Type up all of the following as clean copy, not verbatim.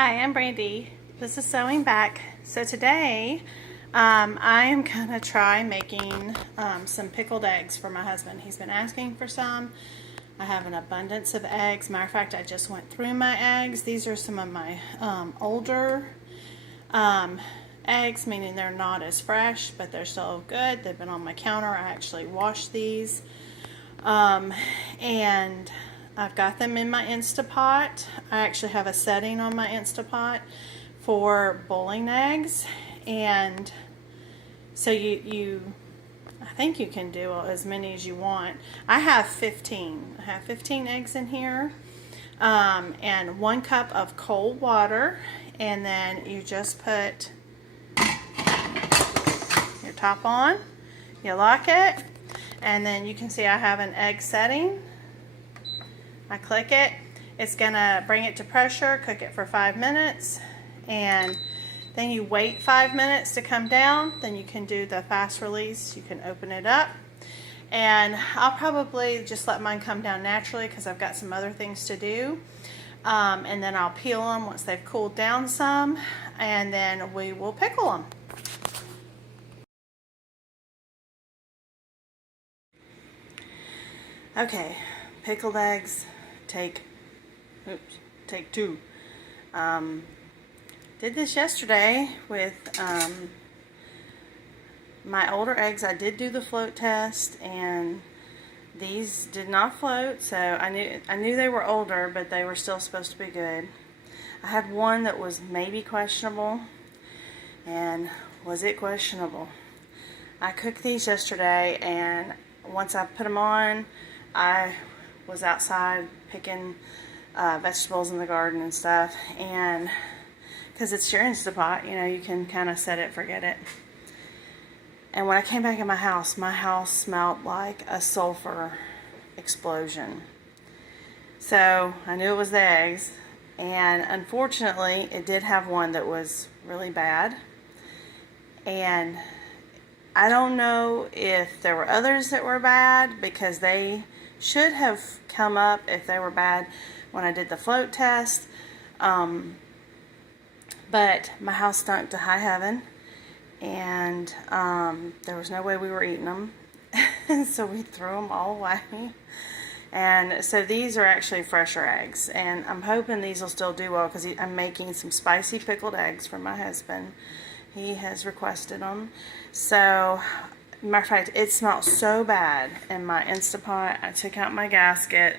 Hi, I'm Brandy. This is Sewing Back. So today I am going to try making some pickled eggs for my husband. He's been asking for some. I have an abundance of eggs. Matter of fact, I just went through my eggs. These are some of my older eggs, meaning they're not as fresh, but they're still good. They've been on my counter. I actually washed these. And I've got them in my Instapot. I actually have a setting on my Instapot for boiling eggs, and so I think you can do as many as you want. I have 15. I have 15 eggs in here, and 1 cup of cold water, and then you just put your top on, you lock it, and then you can see I have an egg setting. I click it, it's gonna bring it to pressure, cook it for 5 minutes, and then you wait 5 minutes to come down. Then you can do the fast release. You can open it up, and I'll probably just let mine come down naturally because I've got some other things to do, and then I'll peel them once they've cooled down some, and then we will pickle them. Okay, pickled eggs, take 2. Did this yesterday with my older eggs. I did do the float test, and these did not float, so I knew they were older, but they were still supposed to be good. I had one that was maybe questionable, and was it questionable? I cooked these yesterday, and once I put them on, I was outside picking vegetables in the garden and stuff, and because it's your Instapot, you know, you can kind of set it, forget it. And when I came back in my house smelled like a sulfur explosion. So I knew it was the eggs, and unfortunately it did have one that was really bad, and I don't know if there were others that were bad, because they should have come up if they were bad when I did the float test. But my house stunk to high heaven, and there was no way we were eating them. So we threw them all away. And so these are actually fresher eggs, and I'm hoping these will still do well, because I'm making some spicy pickled eggs for my husband. He has requested them. So, matter of fact, it smelled so bad in my Instapot. I took out my gasket.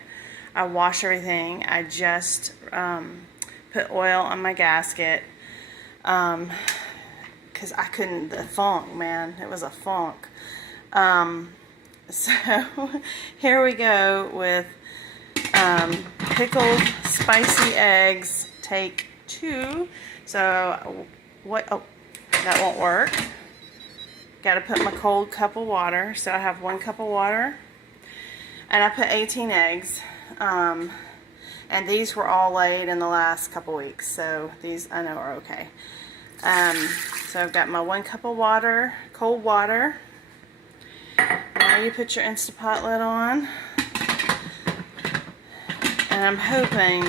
I washed everything. I just put oil on my gasket, because I couldn't, the funk, man, it was a funk. So here we go with pickled spicy eggs, take 2. So that won't work. Got to put my cold cup of water. So I have 1 cup of water, and I put 18 eggs. And these were all laid in the last couple weeks, so these I know are okay. So I've got my 1 cup of water, cold water. Now you put your Instapot lid on, and I'm hoping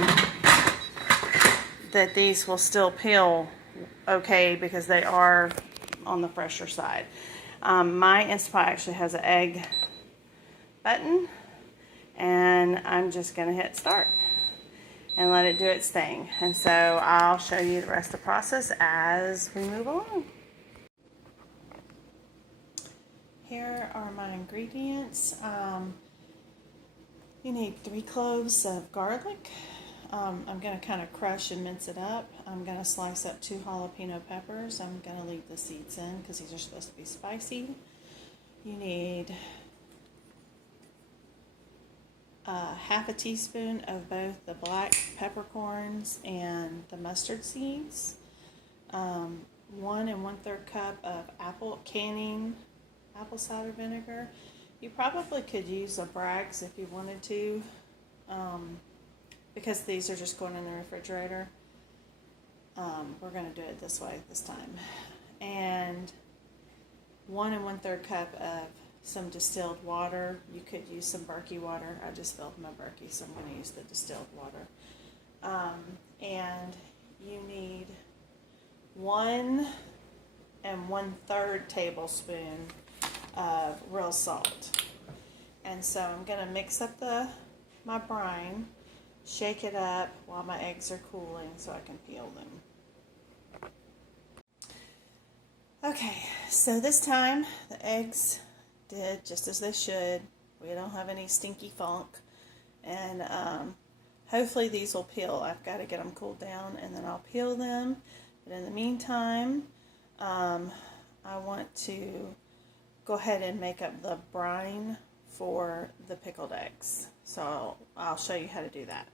that these will still peel okay, because they are on the fresher side. My Instapot actually has an egg button, and I'm just going to hit start and let it do its thing. And so I'll show you the rest of the process as we move along. Here are my ingredients. You need 3 cloves of garlic. I'm going to kind of crush and mince it up. I'm going to slice up 2 jalapeno peppers. I'm going to leave the seeds in because these are supposed to be spicy. You need half a teaspoon of both the black peppercorns and the mustard seeds. 1 1/3 cup of apple cider vinegar. You probably could use a Bragg's if you wanted to, because these are just going in the refrigerator. We're going to do it this way this time. And 1 1/3 cup of some distilled water. You could use some Berkey water. I just filled my Berkey, so I'm going to use the distilled water. And you need 1 1/3 tablespoon of real salt. And so I'm going to mix up my brine, shake it up while my eggs are cooling so I can peel them. Okay, so this time the eggs did just as they should. We don't have any stinky funk, and hopefully these will peel. I've got to get them cooled down and then I'll peel them. But in the meantime, I want to go ahead and make up the brine for the pickled eggs. So I'll show you how to do that.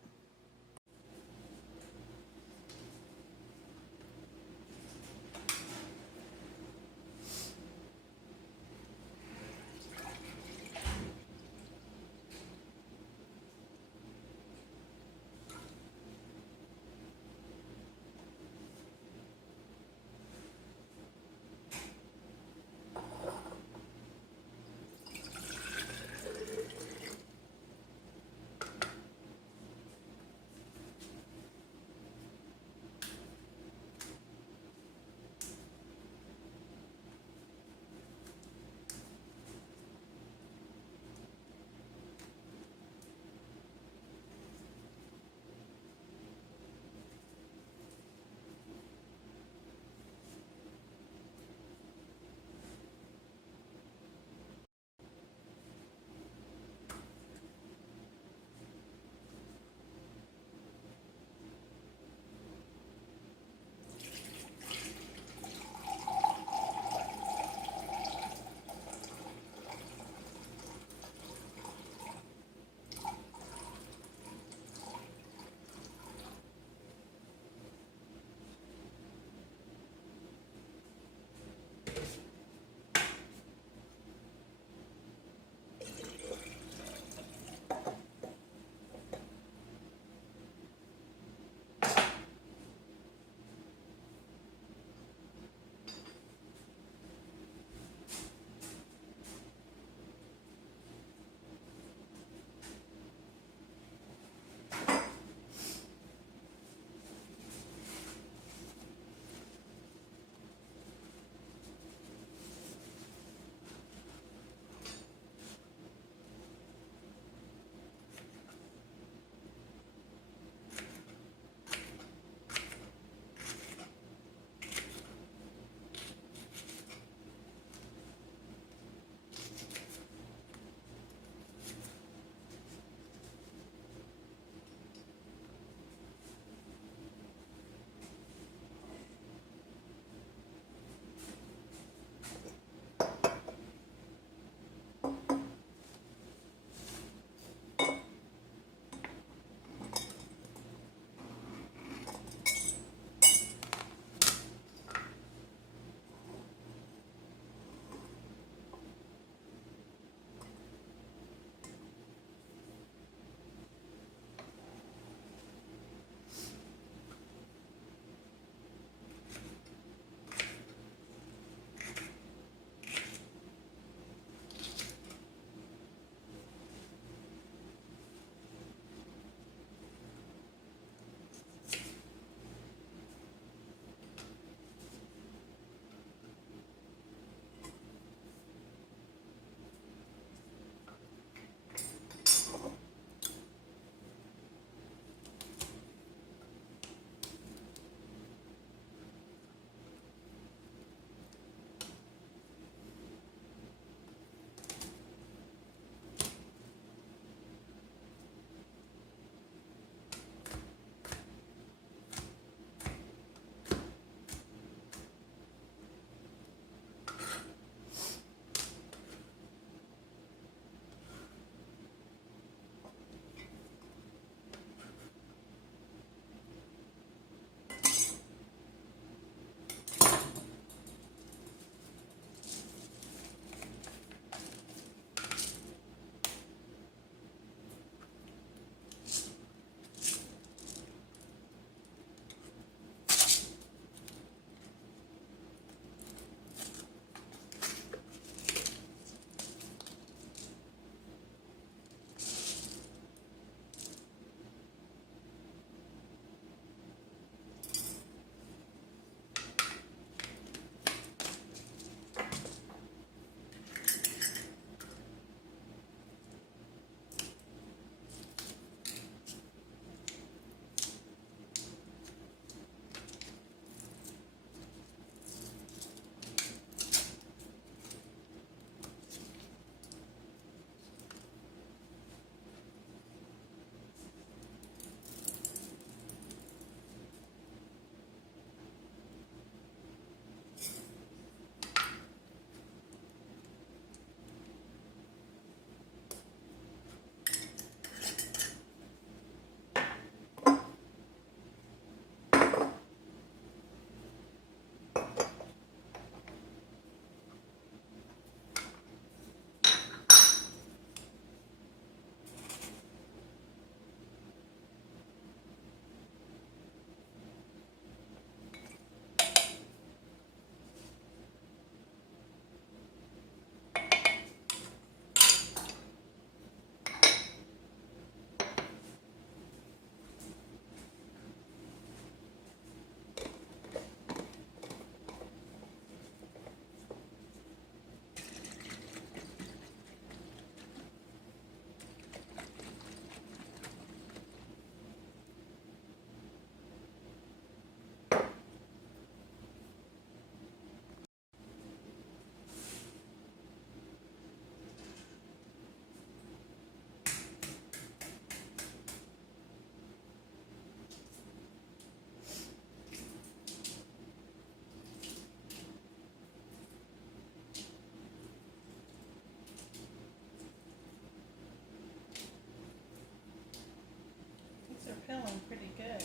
peeling pretty good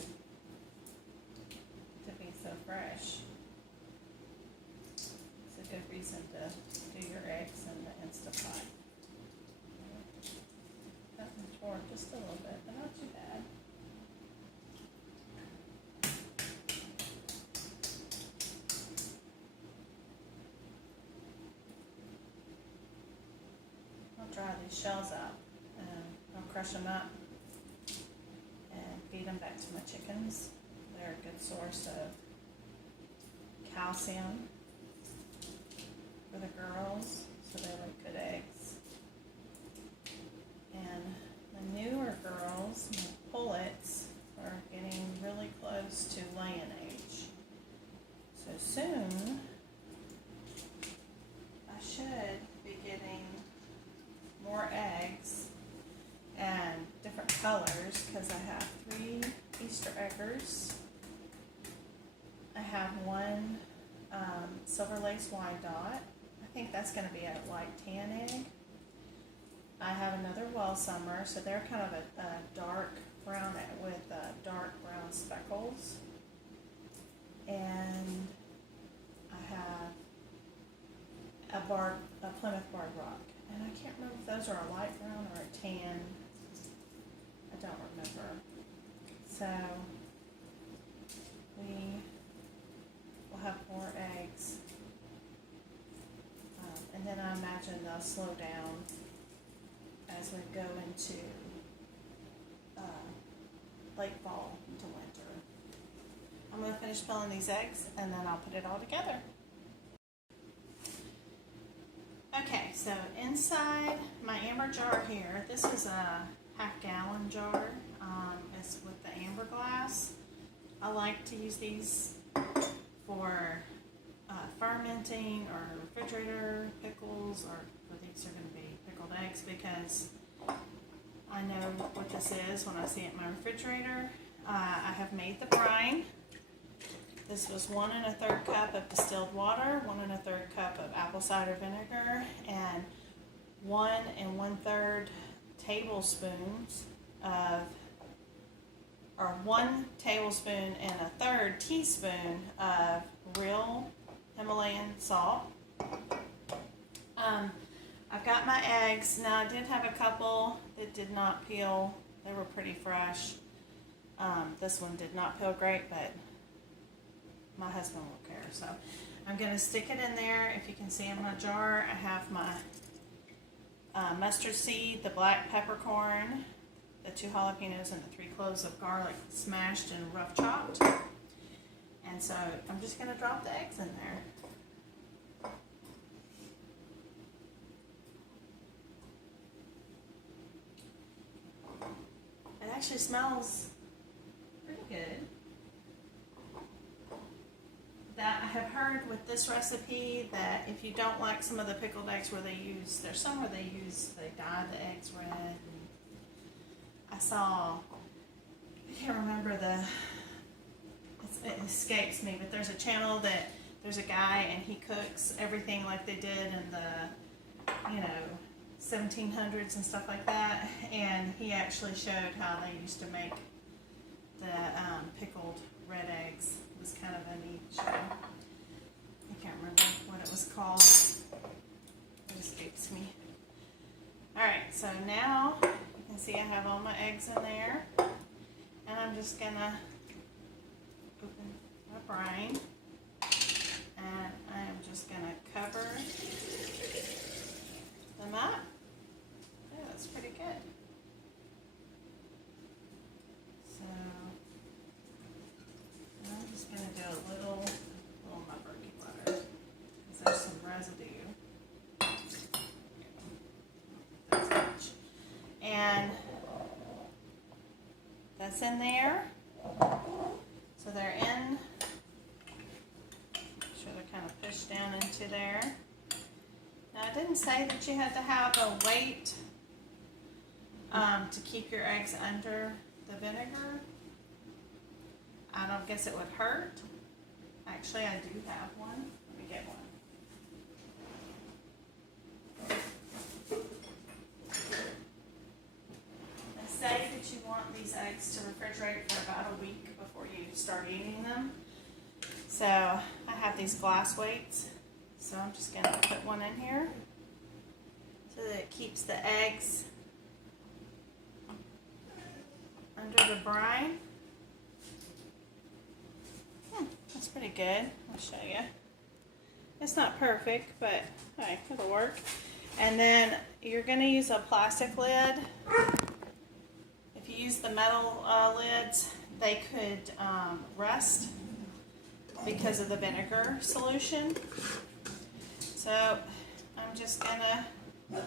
to be so fresh. It's a good reason to do your eggs in the Instapot. Cut them toward just a little bit, but not too bad. I'll dry these shells out and I'll crush them up and feed them back to my chickens. They're a good source of calcium for the girls, so they lay good eggs. And the newer girls, my pullets, are getting really close to laying age. So soon, I should be getting more eggs and different colors, because I have 3 Easter eggers. I have one silver lace Wyandotte. I think that's going to be a light tan egg. I have another well summer, so they're kind of a dark brown with dark brown speckles. And I have a Plymouth Barred Rock. And I can't remember if those are a light brown or a tan. I don't remember. So we will have more eggs. And then I imagine they'll slow down as we go into late fall into winter. I'm going to finish peeling these eggs and then I'll put it all together. Okay, so inside my amber jar here, this is a half-gallon jar. It's with the amber glass. I like to use these for fermenting or refrigerator pickles, or these are going to be pickled eggs, because I know what this is when I see it in my refrigerator. I have made the brine. This was 1 1/3 cup of distilled water, 1 1/3 cup of apple cider vinegar, and 1 1/3 tablespoons of, or 1 tablespoon and 1/3 teaspoon of real Himalayan salt. I've got my eggs. Now I did have a couple that did not peel. They were pretty fresh. This one did not peel great, but my husband won't care. So I'm going to stick it in there. If you can see in my jar, I have my mustard seed, the black peppercorn, the 2 jalapeños, and the 3 cloves of garlic smashed and rough chopped. And so I'm just going to drop the eggs in there. It actually smells pretty good. That I have heard with this recipe that if you don't like some of the pickled eggs where they use, there's some where they dye the eggs red. And I saw, I can't remember it escapes me, but there's a channel that there's a guy and he cooks everything like they did in the, 1700s and stuff like that, and he actually showed how they used to make the pickled red eggs. It was kind of a neat show. I can't remember what it was called. It escapes me. Alright, so now you can see I have all my eggs in there, and I'm just gonna open my brine, and I am just gonna cover them up. Yeah, that's pretty good. So I'm just going to do a little of my Berkey butter, because there's some residue. That's much. And that's in there. So they're in. Make sure they're kind of pushed down into there. Now, I didn't say that you had to have a weight to keep your eggs under the vinegar. I don't guess it would hurt. Actually, I do have one. Let me get one. I say to that you want these eggs to refrigerate for about a week before you start eating them. So I have these glass weights, so I'm just going to put one in here so that it keeps the eggs under the brine. That's pretty good. I'll show you. It's not perfect, but hey, it'll work. And then you're going to use a plastic lid. If you use the metal lids, they could rust because of the vinegar solution. So I'm just going to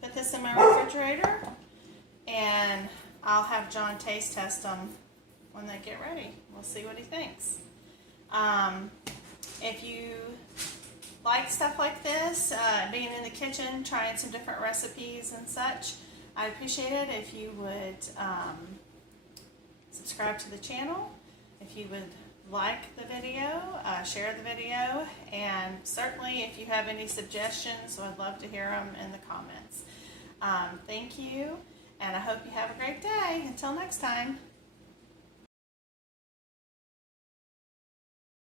put this in my refrigerator, and I'll have John taste test them when they get ready. We'll see what he thinks. If you like stuff like this, being in the kitchen, trying some different recipes and such, I'd appreciate it if you would subscribe to the channel, if you would like the video, share the video, and certainly if you have any suggestions, I'd love to hear them in the comments. Thank you, and I hope you have a great day. Until next time.